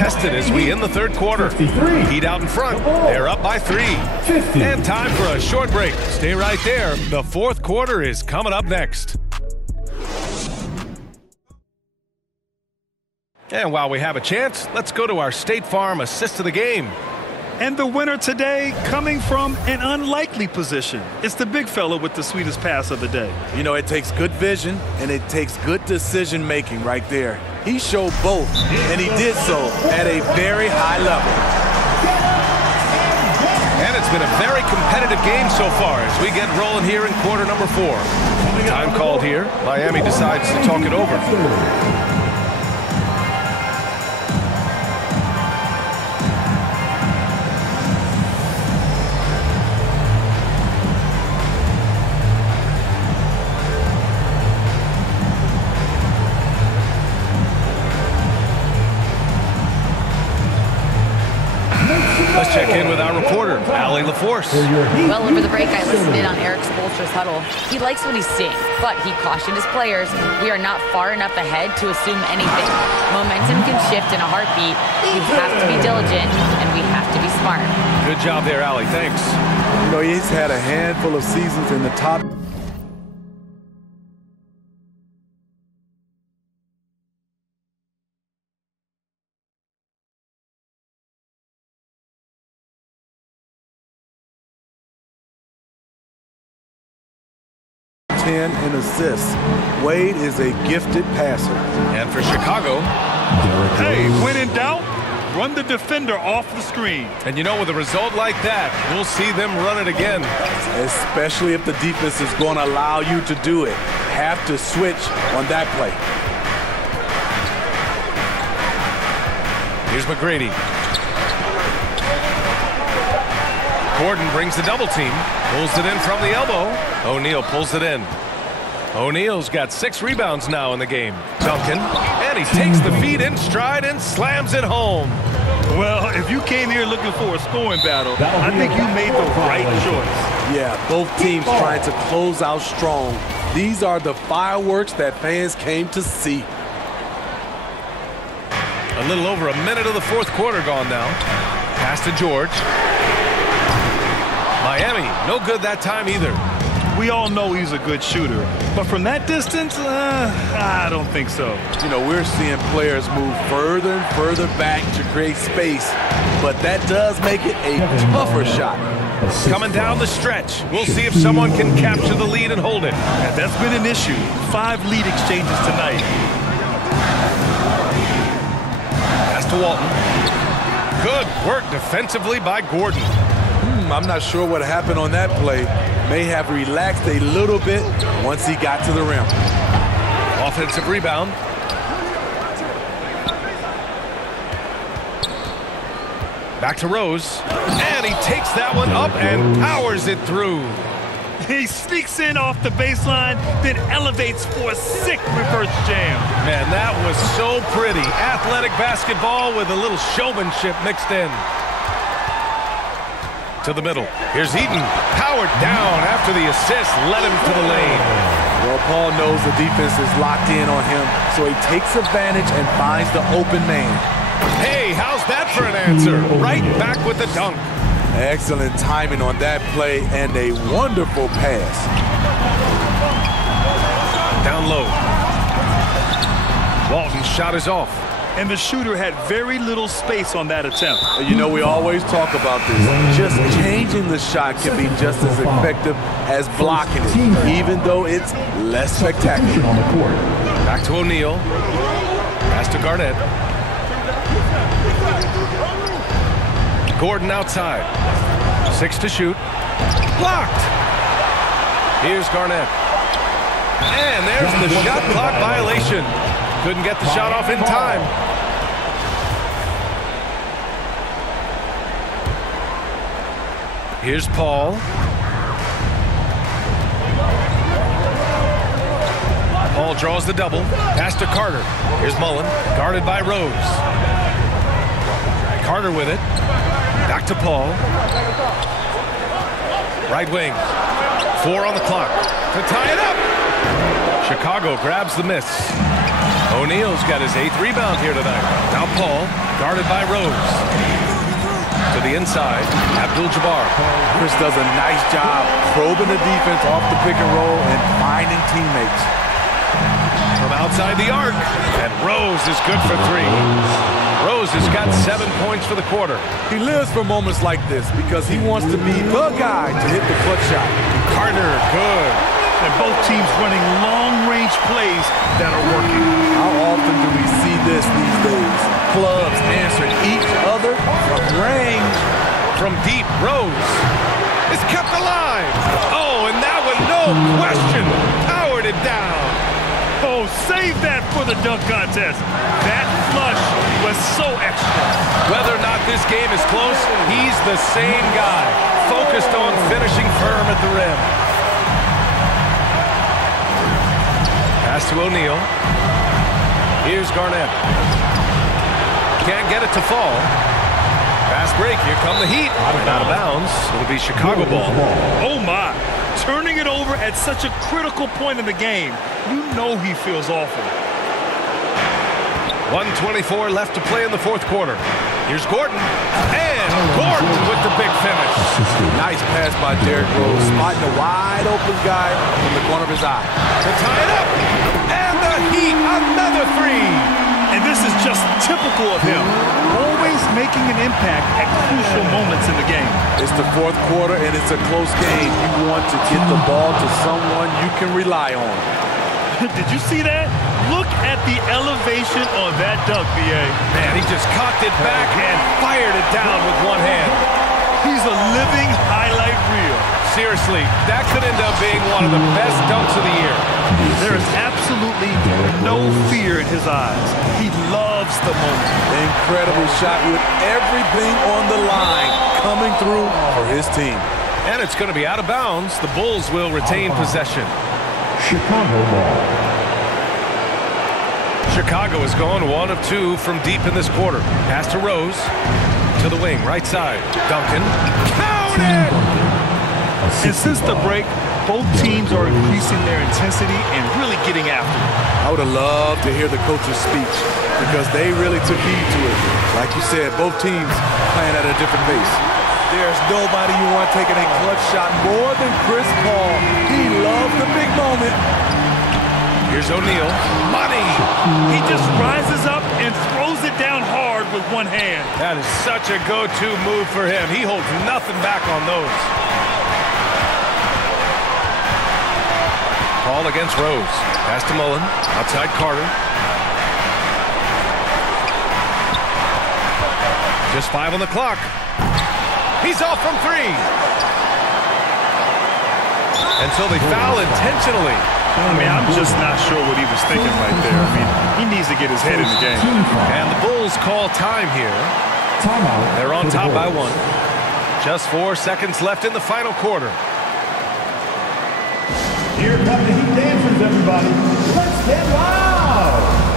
contested as we end the third quarter. Heat out in front. They're up by 3. And time for a short break. Stay right there. The fourth quarter is coming up next. And while we have a chance, let's go to our State Farm assist of the game. And the winner today coming from an unlikely position. It's the big fella with the sweetest pass of the day. You know, it takes good vision and it takes good decision making right there. He showed both, and he did so at a very high level. And it's been a very competitive game so far as we get rolling here in quarter number 4. Time called here. Miami decides to talk it over. Let's check in with our reporter, Allie LaForce. Well, over the break, I listened in on Eric Spoelstra's huddle. He likes what he's seeing, but he cautioned his players, we are not far enough ahead to assume anything. Momentum can shift in a heartbeat. We have to be diligent, and we have to be smart. Good job there, Allie. Thanks. You know, he's had a handful of seasons in the top. In assists. Wade is a gifted passer. And for Chicago, hey, when in doubt, run the defender off the screen. And you know, with a result like that, we'll see them run it again. Especially if the defense is going to allow you to do it. Have to switch on that play. Here's McGrady. Gordon brings the double team. Pulls it in from the elbow. O'Neal pulls it in. O'Neal's got 6 rebounds now in the game. Duncan, and he takes the feed in stride and slams it home. Well, if you came here looking for a scoring battle, I think you made the right choice. Yeah, both teams trying to close out strong. These are the fireworks that fans came to see. A little over a minute of the fourth quarter gone now. Pass to George. Miami, no good that time either. We all know he's a good shooter, but from that distance, I don't think so. You know, we're seeing players move further and further back to create space, but that does make it a tougher shot. Coming down the stretch, we'll see if someone can capture the lead and hold it. And that's been an issue. 5 lead exchanges tonight. Pass to Walton. Good work defensively by Gordon. I'm not sure what happened on that play. May have relaxed a little bit once he got to the rim. Offensive rebound. Back to Rose. And he takes that one up and powers it through. He sneaks in off the baseline, then elevates for a sick reverse jam. Man, that was so pretty. Athletic basketball with a little showmanship mixed in. To the middle. Here's Eaton. Powered down after the assist led him to the lane. Well, Paul knows the defense is locked in on him, so he takes advantage and finds the open man. Hey, how's that for an answer? Right back with the dunk. Excellent timing on that play and a wonderful pass. Down low. Walton's shot is off. And the shooter had very little space on that attempt. You know, we always talk about this. Just changing the shot can be just as effective as blocking it, even though it's less spectacular. Back to O'Neal. Pass to Garnett. Gordon outside. 6 to shoot. Blocked. Here's Garnett. And there's the shot clock violation. Couldn't get the shot off in time. Here's Paul. Paul draws the double. Pass to Carter. Here's Mullen. Guarded by Rose. Carter with it. Back to Paul. Right wing. 4 on the clock. To tie it up. Chicago grabs the miss. O'Neal's got his 8th rebound here tonight. Now Paul, guarded by Rose. To the inside, Abdul-Jabbar. Chris does a nice job probing the defense off the pick and roll and finding teammates. From outside the arc, and Rose is good for 3. Rose has got 7 points for the quarter. He lives for moments like this because he wants to be the guy to hit the clutch shot. Carter, good. And both teams running long-range plays that are working. How often do we see this these days? Clubs answering each other from range. From deep, Rose is kept alive. Oh, and that one, no question, powered it down. Oh, save that for the dunk contest. That flush was so extra. Whether or not this game is close, he's the same guy, focused on finishing firm at the rim. Pass to O'Neal. Here's Garnett. Can't get it to fall. Fast break. Here come the Heat. Out of bounds. It'll be Chicago ball. Oh, my. Turning it over at such a critical point in the game. You know he feels awful. 1:24 left to play in the 4th quarter. Here's Gordon. And Gordon with the big finish. Nice pass by Derrick Rose, spotting a wide open guy from the corner of his eye. To tie it up. And the Heat, another 3. And this is just typical of him. Always making an impact at crucial moments in the game. It's the 4th quarter, and it's a close game. You want to get the ball to someone you can rely on. Did you see that? Look at the elevation on that dunk, B.A. Man, he just cocked it back and fired it down with one hand. He's a living highlight reel. Seriously, that could end up being one of the best dunks of the year. There is absolutely no fear in his eyes. He loves the moment. Incredible shot with everything on the line coming through for his team. And it's going to be out of bounds. The Bulls will retain possession. Chicago ball. Chicago is going 1 of 2 from deep in this quarter. Pass to Rose. To the wing, right side. Duncan. Counted! And since the break, both teams are increasing their intensity and really getting after it. I would have loved to hear the coach's speech because they really took heed to it. Like you said, both teams playing at a different pace. There's nobody you want taking a clutch shot more than Chris Paul. He loves the big moment. Here's O'Neal. Money! He just rises up and throws it down hard with one hand. That is such a go-to move for him. He holds nothing back on those. Paul against Rose. Pass to Mullen. Outside Carter. Just 5 on the clock. He's off from 3. Until they foul intentionally. I mean, I'm just not sure what he was thinking right there. I mean, he needs to get his head in the game. And the Bulls call time here. They're on top by 1. Just 4 seconds left in the final quarter. Here come the Heat dancers, everybody. Let's get loud!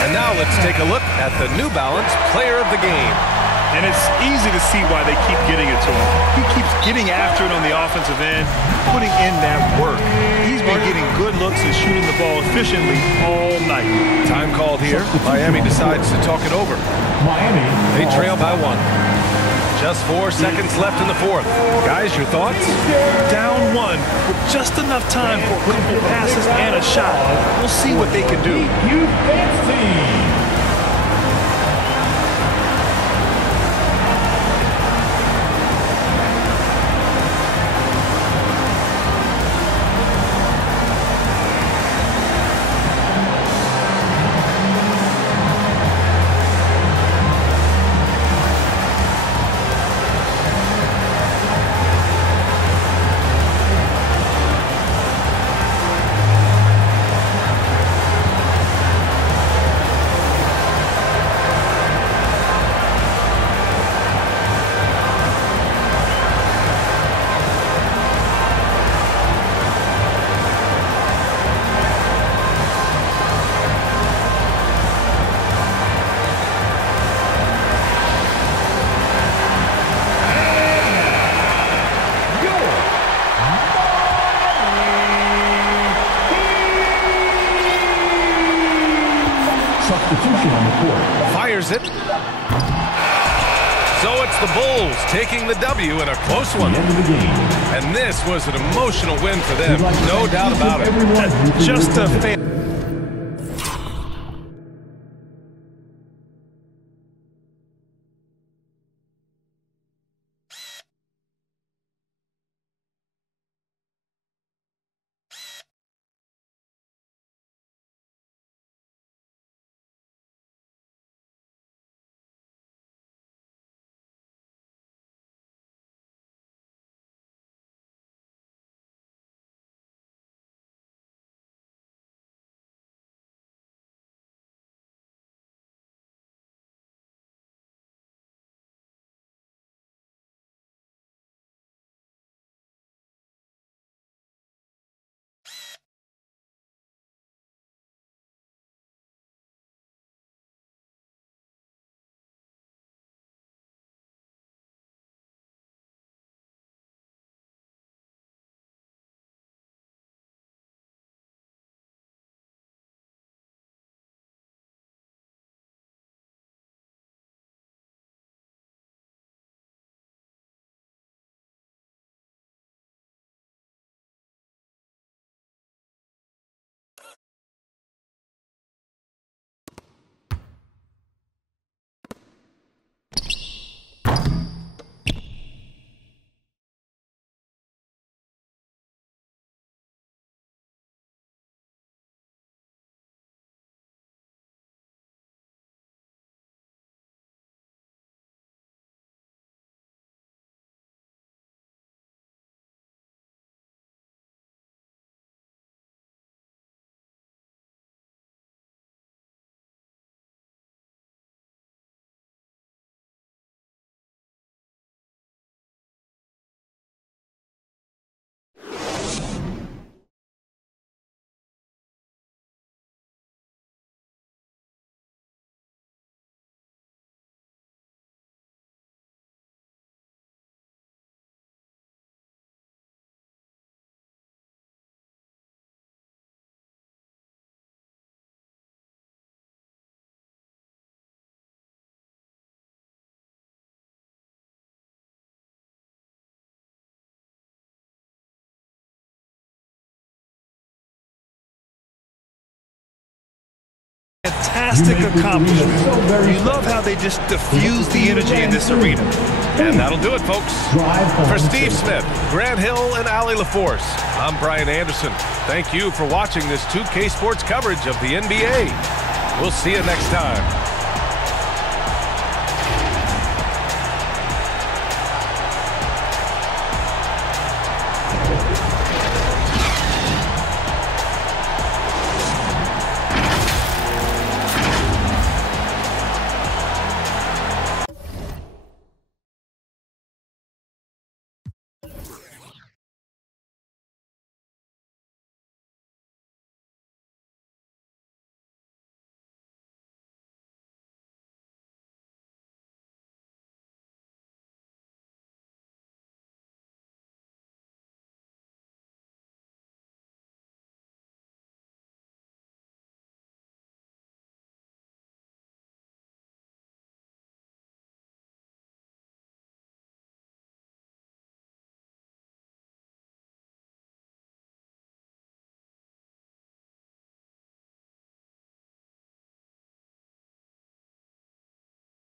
And now let's take a look at the New Balance Player of the Game. And it's easy to see why they keep getting it to him. He keeps getting after it on the offensive end, putting in that work. He's been getting good looks and shooting the ball efficiently all night. Time called here. Miami decides to talk it over. Miami. They trail by 1. Just 4 seconds left in the fourth. Guys, your thoughts? Down one with just enough time for a couple passes and a shot. We'll see what they can do. You fancy. Substitution on the court. Fires it. So it's the Bulls taking the W in a close one. End of the game. And this was an emotional win for them, no doubt about it. Just a fan. Fantastic accomplishment. You love how they just diffuse the energy in this arena. And that'll do it, folks. For Steve Smith, Grant Hill, and Allie LaForce, I'm Brian Anderson. Thank you for watching this 2K Sports coverage of the NBA. We'll see you next time.